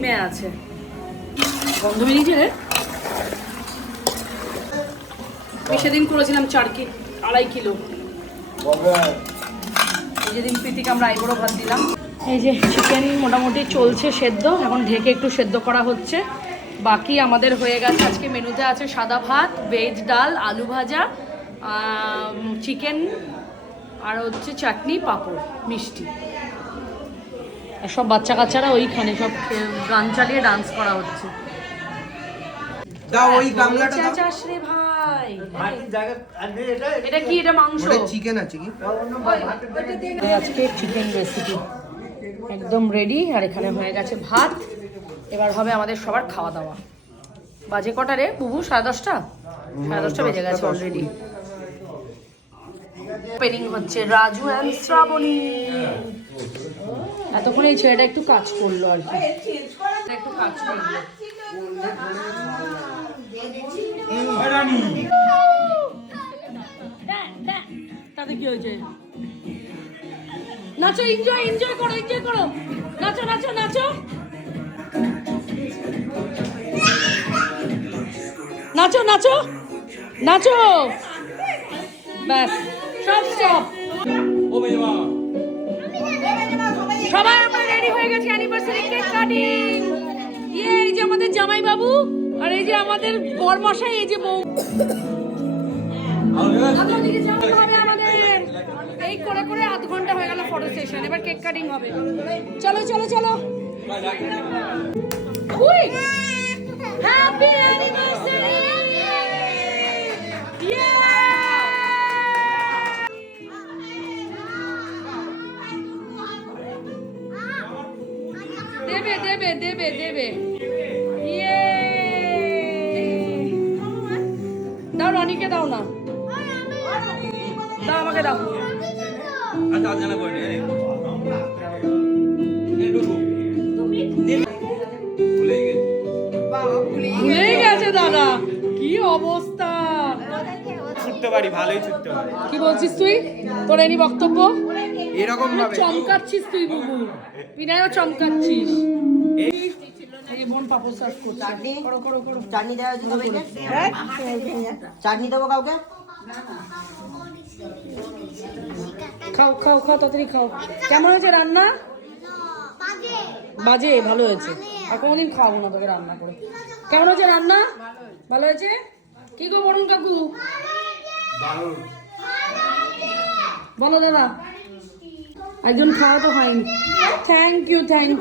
সিমে আছে। গন্ধ বেরিয়েছে রে। আমি সেদিন করেছিলাম 2.5 কিলো। যেদিন প্রীতিকে আমরা আইবুড়ো ভাত দিলাম। এই যে চিকেন মোটামুটি চলছে সেদ্ধ, এখন ঢেকে একটু সেদ্ধ করা হচ্ছে। বাকি আমাদের হয়ে গেছে, আজকে মেনুতে আছে সাদা ভাত, ভেজ ডাল, আলু ভাজা, চিকেন, আর হচ্ছে চাটনি, পাঁপড়, মিষ্টি। আর সব বাচ্চা কাচ্চারা ওইখানে সব গান চালিয়ে ডান্স করা হচ্ছে। দাও ওই গামলাটা দাও। চাচাস রে ভাই, এটা কি? এটা মাংস, চিকেন আছে কি? আজকে চিকেন রেসিপি একদম রেডি। আর এখানে হয়ে গেছে ভাত। এবার হবে আমাদের সবার খাওয়া দাওয়া। বাজে কটা রে বুবু? 10:30? 10:30 বেজে গেছে অলরেডি। ওপেনিং হচ্ছে রাজু অ্যান্ড শ্রাবণী। এতক্ষণ এই ছেলেটা একটু কাজ করলো আর কি, একটু কাজ করলো। তাতে কি হয়েছে? নাচো, এনজয় এনজয় করো, এনজয় করো, নাচো নাচো নাচো নাচো নাচো নাচো, ব্যাস সব স্টপ। সবাই আমরা রেডি হয়ে গেছি অ্যানিভার্সারি কেক কাটিং। এই যে আমাদের জামাই বাবু, আর এই যে আমাদের বরমশাই, এই যে বউ। আমাদের এই করে করে আধ ঘন্টা হয়ে গেল ফটো সেশন। এবার কেক কাটিং হবে। চলো চলো চলো। Happy anniversary. দেবে দেবে দেবে দেবে। দাও রনিকে দাও না, দাও আমাকে দাও। ভুলেই গেছে দাদা, কি অবস্থা। ছুটতে পারি, ভালোই ছুটতে পারি। কি বলছিস তুই? তোর এনি বক্তব্য? এরকম ভাবে চমকাচ্ছিস তুই বুবু, বিনায়ও চমকাচ্ছিস। এই বোন পাপড় সার্ভ করছে। করো করো করো। চাটনি দেওয়া হবে? চাটনি দেবো কাউকে? খাও খাও খাও, তাড়াতাড়ি খাও। কেমন হয়েছে রান্না? বাজে? ভালো হয়েছে। আর কোনদিন খাওয়াবো না তোকে রান্না করে। কেমন হয়েছে রান্না? ভালো হয়েছে। কি গো বরুণ কাকু? বলো দাদা। একজন খাওয়া তো হয়নি। Thank you thank you.